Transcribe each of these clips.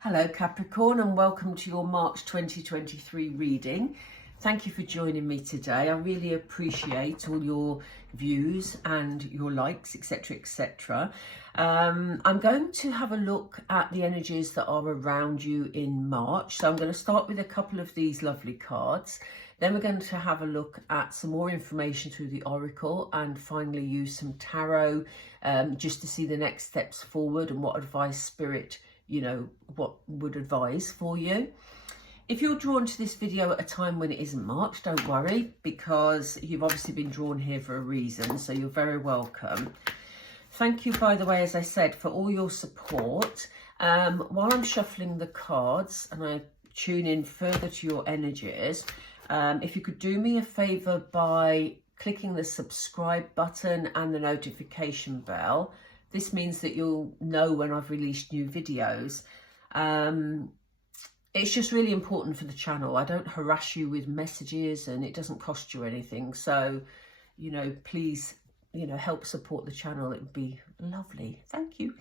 Hello Capricorn, and welcome to your March 2023 reading. Thank you for joining me today. I really appreciate all your views and your likes, etc, etc. I'm going to have a look at the energies that are around you in March. So I'm going to start with a couple of these lovely cards. Then we're going to have a look at some more information through the Oracle, and finally use some tarot just to see the next steps forward and what advice Spirit what would advise for you. If you're drawn to this video at a time when it isn't March, don't worry, because you've obviously been drawn here for a reason, so you're very welcome. Thank you, by the way, as I said, for all your support. While I'm shuffling the cards and I tune in further to your energies, if you could do me a favour by clicking the subscribe button and the notification bell. This means that you'll know when I've released new videos. It's just really important for the channel. I don't harass you with messages and it doesn't cost you anything. So, please, help support the channel. It would be lovely. Thank you.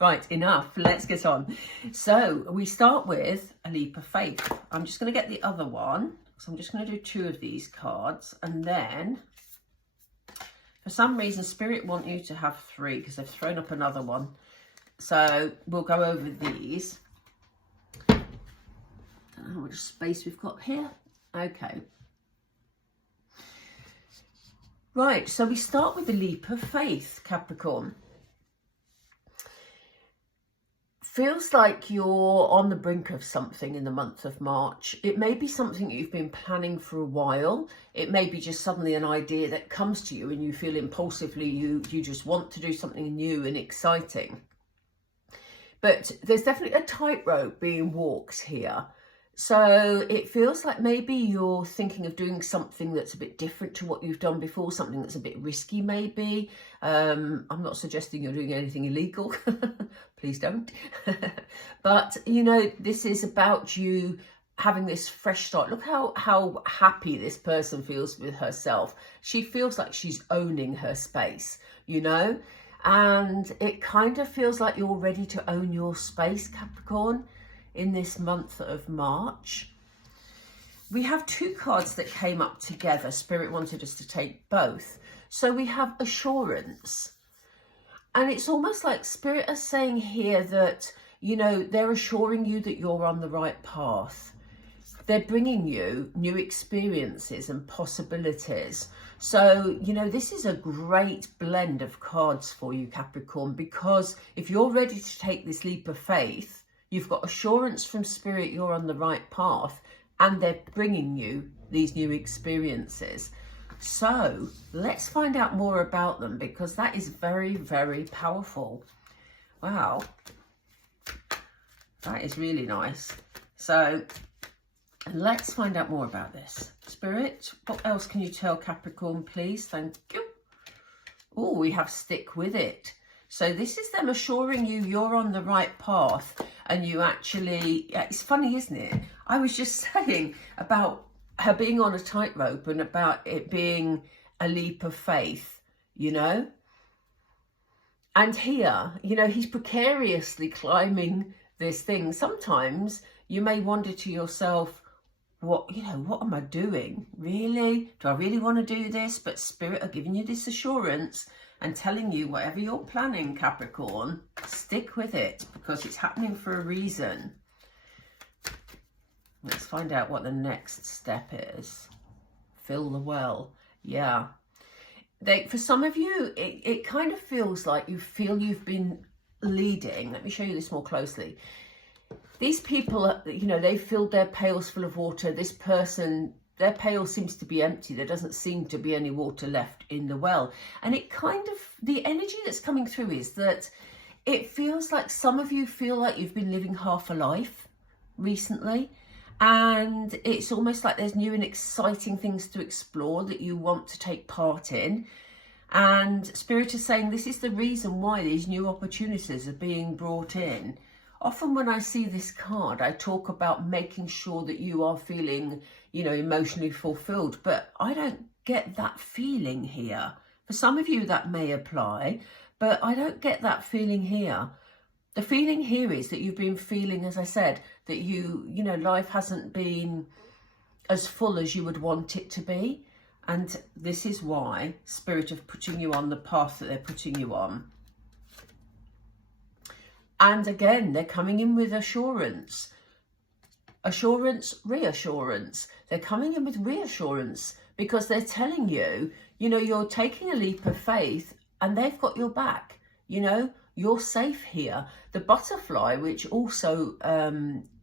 Right, enough. Let's get on. So we start with a leap of faith. I'm just going to get the other one. So I'm just going to do two of these cards, and then for some reason, Spirit want you to have three because they've thrown up another one. So we'll go over these. Don't know how much space we've got here. Okay. Right, so we start with the leap of faith, Capricorn. Feels like you're on the brink of something in the month of March. It may be something you've been planning for a while. It may be just suddenly an idea that comes to you and you feel impulsively you just want to do something new and exciting. But there's definitely a tightrope being walked here. So it feels like maybe you're thinking of doing something that's a bit different to what you've done before, something that's a bit risky maybe. I'm not suggesting you're doing anything illegal. Please don't. But, this is about you having this fresh start. Look how happy this person feels with herself. She feels like she's owning her space, and it kind of feels like you're ready to own your space, Capricorn, in this month of March. We have two cards that came up together. Spirit wanted us to take both. So we have assurance. And it's almost like Spirit is saying here that, they're assuring you that you're on the right path. They're bringing you new experiences and possibilities. So, this is a great blend of cards for you, Capricorn, because if you're ready to take this leap of faith, you've got assurance from Spirit you're on the right path, and they're bringing you these new experiences. So let's find out more about them, because that is very, very powerful. Wow. That is really nice. So let's find out more about this. Spirit, what else can you tell Capricorn, please? Thank you. Oh, we have stick with it. So this is them assuring you you're on the right path, and you actually, it's funny, isn't it? I was just saying about her being on a tightrope and about it being a leap of faith, And here, he's precariously climbing this thing. Sometimes you may wonder to yourself, what am I doing? Really? Do I really want to do this? But Spirit are giving you this assurance and telling you whatever you're planning, Capricorn, stick with it, because it's happening for a reason. Let's find out what the next step is. Fill the well. Yeah. For some of you, it kind of feels like you've been leading. Let me show you this more closely. These people, they filled their pails full of water. This person, their pail seems to be empty. There doesn't seem to be any water left in the well. And it kind of, the energy that's coming through is that it feels like some of you feel like you've been living half a life recently. And it's almost like there's new and exciting things to explore that you want to take part in. And Spirit is saying this is the reason why these new opportunities are being brought in. Often when I see this card, I talk about making sure that you are feeling, emotionally fulfilled. But I don't get that feeling here. For some of you that may apply, but I don't get that feeling here. The feeling here is that you've been feeling, as I said, that you know, life hasn't been as full as you would want it to be. And this is why Spirit are putting you on the path that they're putting you on. And again, they're coming in with assurance. Assurance, reassurance. They're coming in with reassurance because they're telling you, you know, you're taking a leap of faith and they've got your back. You know, you're safe here. The butterfly, which also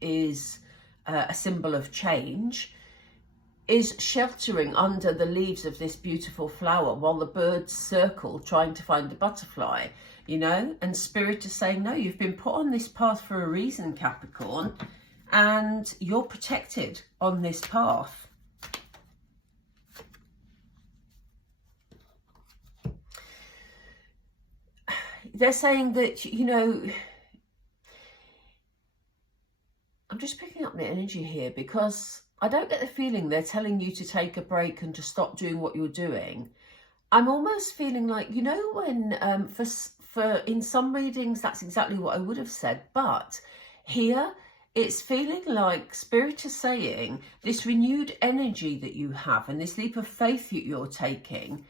is a symbol of change, is sheltering under the leaves of this beautiful flower while the birds circle trying to find the butterfly, you know. And Spirit is saying, no, you've been put on this path for a reason, Capricorn, and you're protected on this path. They're saying that, you know, I'm just picking up the energy here because I don't get the feeling they're telling you to take a break and to stop doing what you're doing. I'm almost feeling like, you know, when for in some readings, that's exactly what I would have said. But here, it's feeling like Spirit is saying this renewed energy that you have and this leap of faith that you're taking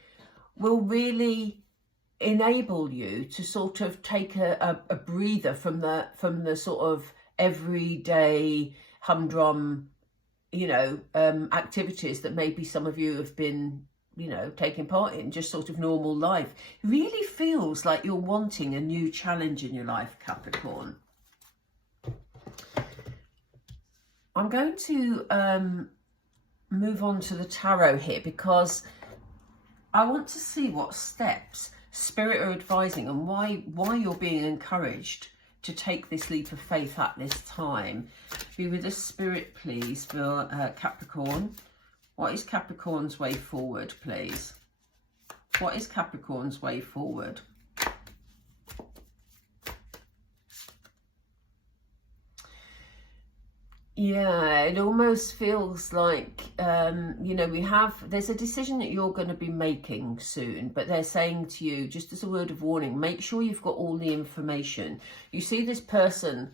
will really enable you to sort of take a breather from the sort of everyday humdrum, you know, activities that maybe some of you have been, you know, taking part in, just sort of normal life. It really feels like you're wanting a new challenge in your life, Capricorn. I'm going to move on to the tarot here because I want to see what steps Spirit are advising and why you're being encouraged to take this leap of faith at this time. Be with us, Spirit, please, for Capricorn. What is Capricorn's way forward, please? What is Capricorn's way forward? Yeah, it almost feels like, you know, there's a decision that you're going to be making soon, but they're saying to you, just as a word of warning, make sure you've got all the information. You see this person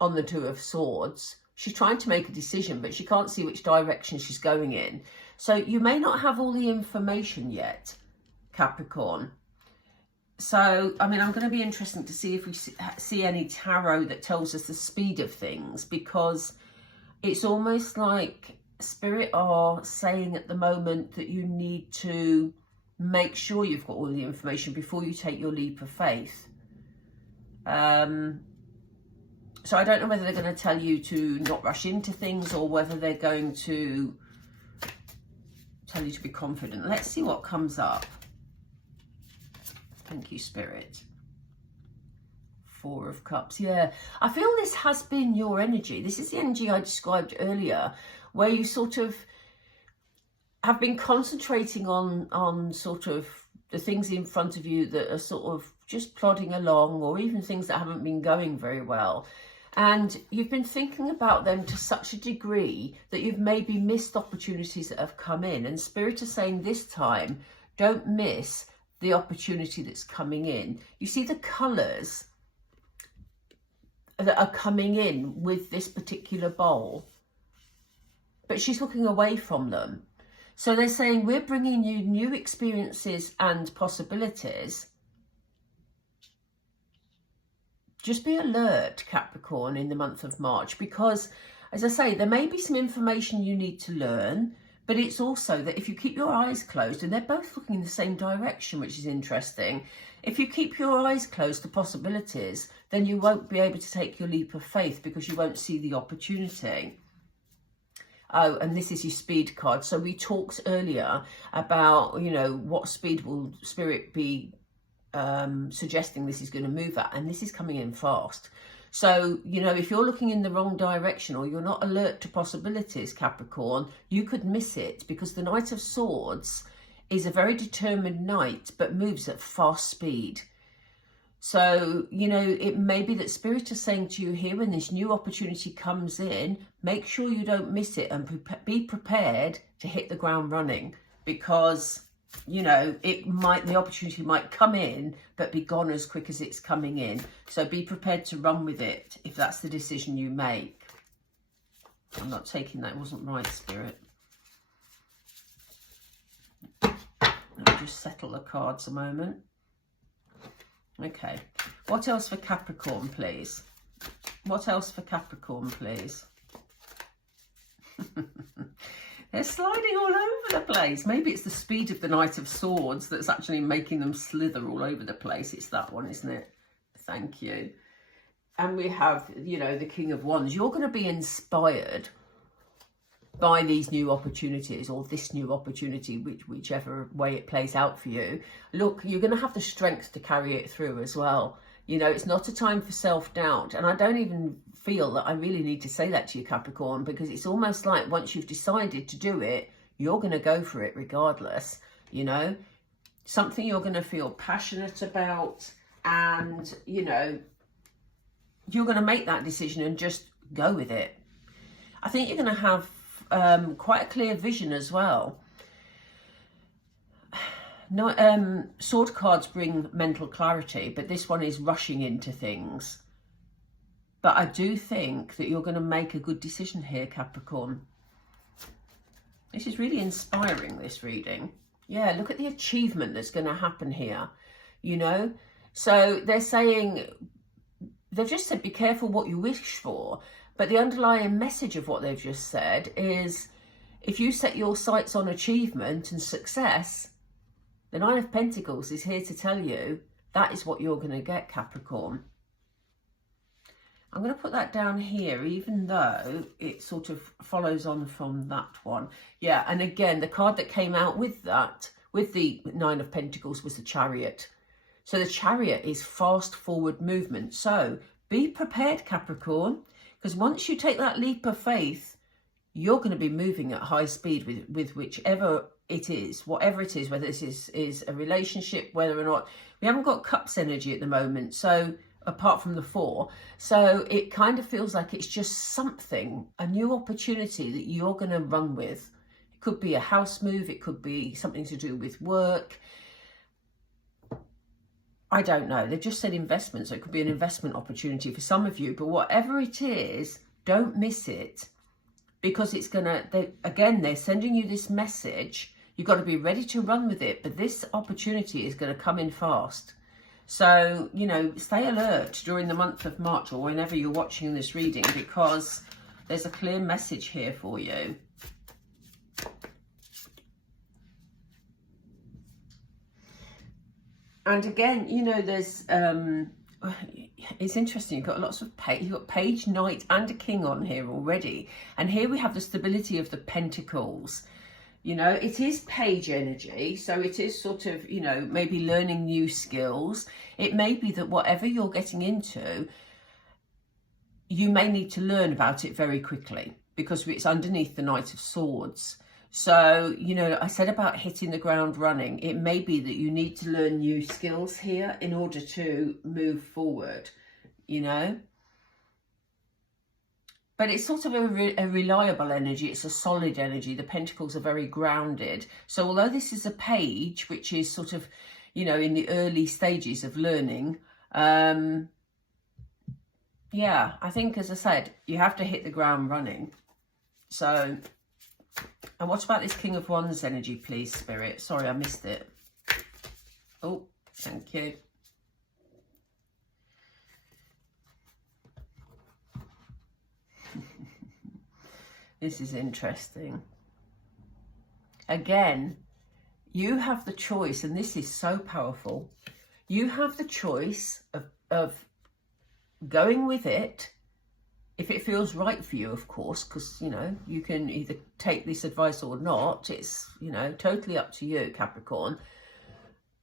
on the Two of Swords. She's trying to make a decision, but she can't see which direction she's going in. So you may not have all the information yet, Capricorn. So, I mean, I'm going to be interested to see if we see any tarot that tells us the speed of things, because it's almost like Spirit are saying at the moment that you need to make sure you've got all the information before you take your leap of faith. So I don't know whether they're going to tell you to not rush into things or whether they're going to tell you to be confident. Let's see what comes up. Thank you, Spirit. Four of Cups. Yeah, I feel this has been your energy. This is the energy I described earlier, where you sort of have been concentrating on sort of the things in front of you that are sort of just plodding along, or even things that haven't been going very well. And you've been thinking about them to such a degree that you've maybe missed opportunities that have come in. And Spirit is saying this time, don't miss the opportunity that's coming in. You see the colours that are coming in with this particular bowl, but she's looking away from them. So they're saying, we're bringing you new experiences and possibilities. Just be alert, Capricorn, in the month of March, because, as I say, there may be some information you need to learn, but it's also that if you keep your eyes closed, and they're both looking in the same direction, which is interesting, if you keep your eyes closed to possibilities, then you won't be able to take your leap of faith because you won't see the opportunity. Oh, and this is your speed card. So we talked earlier about, you know, what speed will Spirit be suggesting this is going to move at, and this is coming in fast. So, you know, if you're looking in the wrong direction or you're not alert to possibilities, Capricorn, you could miss it, because the Knight of Swords is a very determined knight, but moves at fast speed. So, you know, it may be that Spirit is saying to you here, when this new opportunity comes in, make sure you don't miss it and be prepared to hit the ground running, because you know, the opportunity might come in, but be gone as quick as it's coming in. So be prepared to run with it if that's the decision you make. I'm not taking that. It wasn't right, Spirit. Let me just settle the cards a moment. Okay. What else for Capricorn, please? What else for Capricorn, please? They're sliding all over the place. Maybe it's the speed of the Knight of Swords that's actually making them slither all over the place. It's that one, isn't it? Thank you. And we have, you know, the King of Wands. You're going to be inspired by these new opportunities, or this new opportunity, whichever way it plays out for you. Look, you're going to have the strength to carry it through as well. You know, it's not a time for self-doubt. And I don't even feel that I really need to say that to you, Capricorn, because it's almost like once you've decided to do it, you're going to go for it regardless. You know, something you're going to feel passionate about, and, you know, you're going to make that decision and just go with it. I think you're going to have quite a clear vision as well. No, sword cards bring mental clarity, but this one is rushing into things. But I do think that you're going to make a good decision here, Capricorn. This is really inspiring, this reading. Yeah, look at the achievement that's going to happen here, you know. So they're saying, they've just said, be careful what you wish for. But the underlying message of what they've just said is, if you set your sights on achievement and success, the Nine of Pentacles is here to tell you that is what you're going to get, Capricorn. I'm going to put that down here, even though it sort of follows on from that one. Yeah, and again, the card that came out with that, with the Nine of Pentacles, was the Chariot. So the Chariot is fast forward movement. So be prepared, Capricorn, because once you take that leap of faith, you're going to be moving at high speed with whichever it is, whatever it is, whether this is a relationship, whether or not, we haven't got Cups energy at the moment, so apart from the Four, so it kind of feels like it's just something, a new opportunity that you're going to run with. It could be a house move, it could be something to do with work, I don't know. They've just said investment, so it could be an investment opportunity for some of you, but whatever it is, don't miss it, because it's gonna, again, they're sending you this message. You've got to be ready to run with it, but this opportunity is going to come in fast. So, you know, stay alert during the month of March, or whenever you're watching this reading, because there's a clear message here for you. And again, you know, there's, it's interesting, you've got lots of you've got Page, Knight and a King on here already. And here we have the stability of the Pentacles. You know, it is Page energy, so it is sort of, you know, maybe learning new skills. It may be that whatever you're getting into, you may need to learn about it very quickly, because it's underneath the Knight of Swords. So, you know, I said about hitting the ground running. It may be that you need to learn new skills here in order to move forward, you know. But it's sort of a reliable energy. It's a solid energy. The Pentacles are very grounded. So although this is a page, which is sort of, you know, in the early stages of learning, yeah, I think, as I said, you have to hit the ground running. So, and what about this King of Wands energy, please, Spirit? Sorry, I missed it. Oh, thank you. This is interesting. Again, you have the choice, and this is so powerful. You have the choice of going with it, if it feels right for you, of course, because, you know, you can either take this advice or not. It's, you know, totally up to you, Capricorn.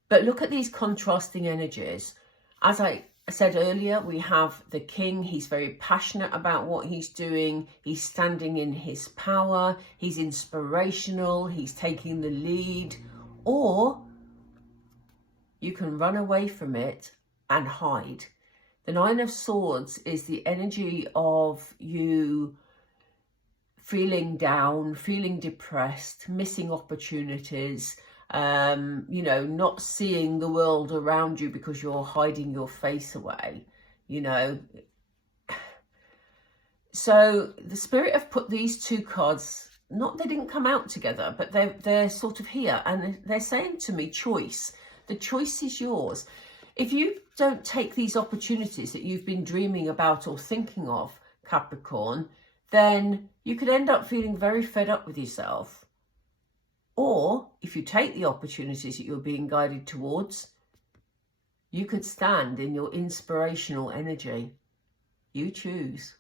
But look at these contrasting energies. As I said earlier, we have the King. He's very passionate about what he's doing. He's standing in his power. He's inspirational. He's taking the lead. Or you can run away from it and hide. The Nine of Swords is the energy of you feeling down, feeling depressed, missing opportunities, you know, not seeing the world around you because you're hiding your face away, you know. So the Spirit have put these two cards, not they didn't come out together, but they're sort of here, and they're saying to me, choice. The choice is yours. If you don't take these opportunities that you've been dreaming about or thinking of, Capricorn, then you could end up feeling very fed up with yourself. Or if you take the opportunities that you're being guided towards, you could stand in your inspirational energy. You choose.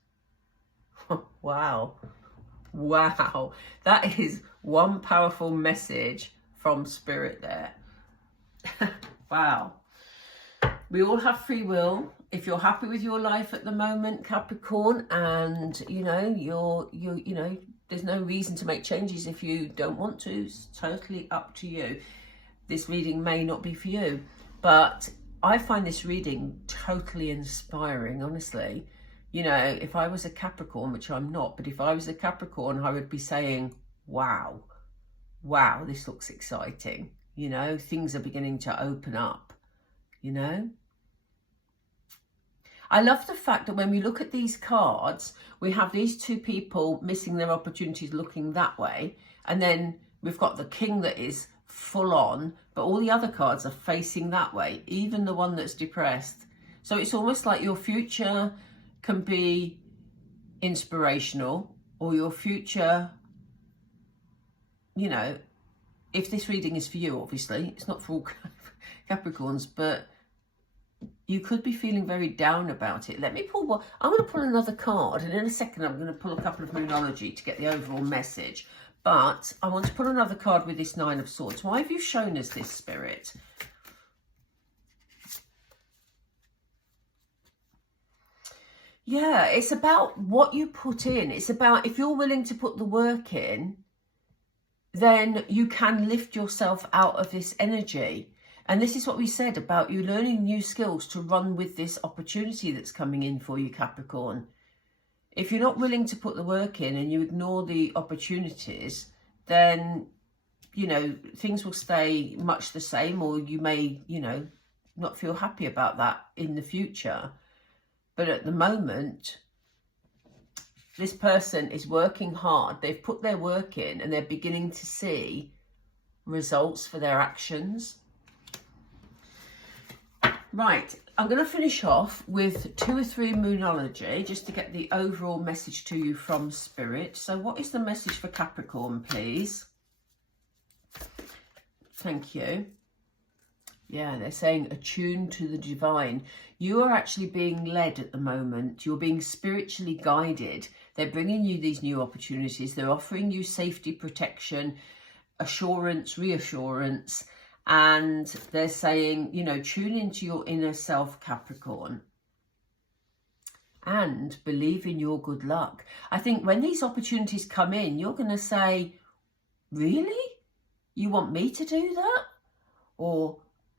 Wow. Wow. That is one powerful message from Spirit there. Wow. We all have free will. If you're happy with your life at the moment, Capricorn, and you know, you know, there's no reason to make changes if you don't want to. It's totally up to you. This reading may not be for you, but I find this reading totally inspiring, honestly. You know, if I was a Capricorn, which I'm not, but if I was a Capricorn, I would be saying, wow, wow, this looks exciting. You know, things are beginning to open up, you know. I love the fact that when we look at these cards, we have these two people missing their opportunities looking that way. And then we've got the King that is full on, but all the other cards are facing that way, even the one that's depressed. So it's almost like your future can be inspirational, or your future, you know, if this reading is for you, obviously, it's not for all Capricorns, but you could be feeling very down about it. Let me pull one. I'm going to pull another card, and in a second I'm going to pull a couple of Moonology to get the overall message. But I want to pull another card with this Nine of Swords. Why have you shown us this, Spirit? Yeah, it's about what you put in. It's about, if you're willing to put the work in, then you can lift yourself out of this energy. And this is what we said about you learning new skills to run with this opportunity that's coming in for you, Capricorn. If you're not willing to put the work in and you ignore the opportunities, then, you know, things will stay much the same, or you may, you know, not feel happy about that in the future. But at the moment, this person is working hard. They've put their work in and they're beginning to see results for their actions. Right, I'm going to finish off with 2 or 3 Moonology just to get the overall message to you from Spirit. So what is the message for Capricorn, please? Thank you. Yeah, they're saying attuned to the divine. You are actually being led at the moment. You're being spiritually guided. They're bringing you these new opportunities. They're offering you safety, protection, assurance, reassurance. And they're saying, you know, tune into your inner self, Capricorn, and believe in your good luck. I think when these opportunities come in, you're going to say, really? You want me to do that? Or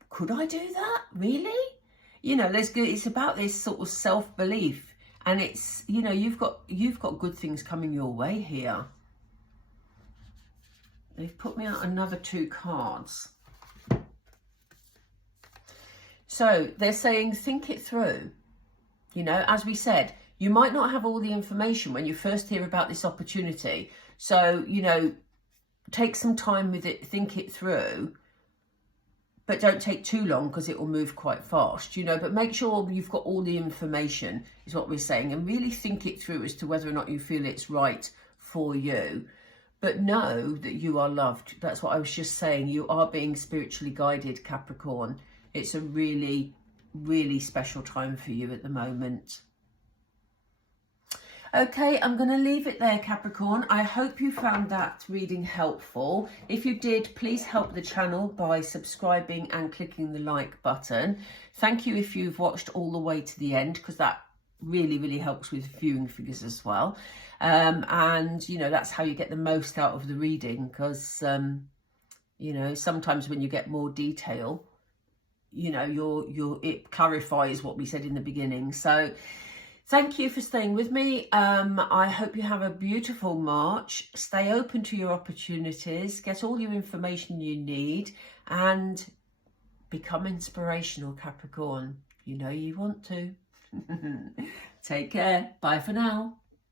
could I do that? Really? You know, it's about this sort of self-belief, and it's, you know, you've got good things coming your way here. They've put me out another 2 cards. So they're saying, think it through. You know, as we said, you might not have all the information when you first hear about this opportunity. So, you know, take some time with it, think it through, but don't take too long because it will move quite fast, you know, but make sure you've got all the information is what we're saying, and really think it through as to whether or not you feel it's right for you. But know that you are loved. That's what I was just saying. You are being spiritually guided, Capricorn. It's a really, really special time for you at the moment. Okay, I'm going to leave it there, Capricorn. I hope you found that reading helpful. If you did, please help the channel by subscribing and clicking the like button. Thank you if you've watched all the way to the end, because that really, really helps with viewing figures as well. And, you know, that's how you get the most out of the reading, because, you know, sometimes when you get more detail, you know, it clarifies what we said in the beginning. So Thank you for staying with me. I hope you have a beautiful March. Stay open to your opportunities, get all your information you need, and become inspirational, Capricorn. You know you want to. Take care. Bye for now.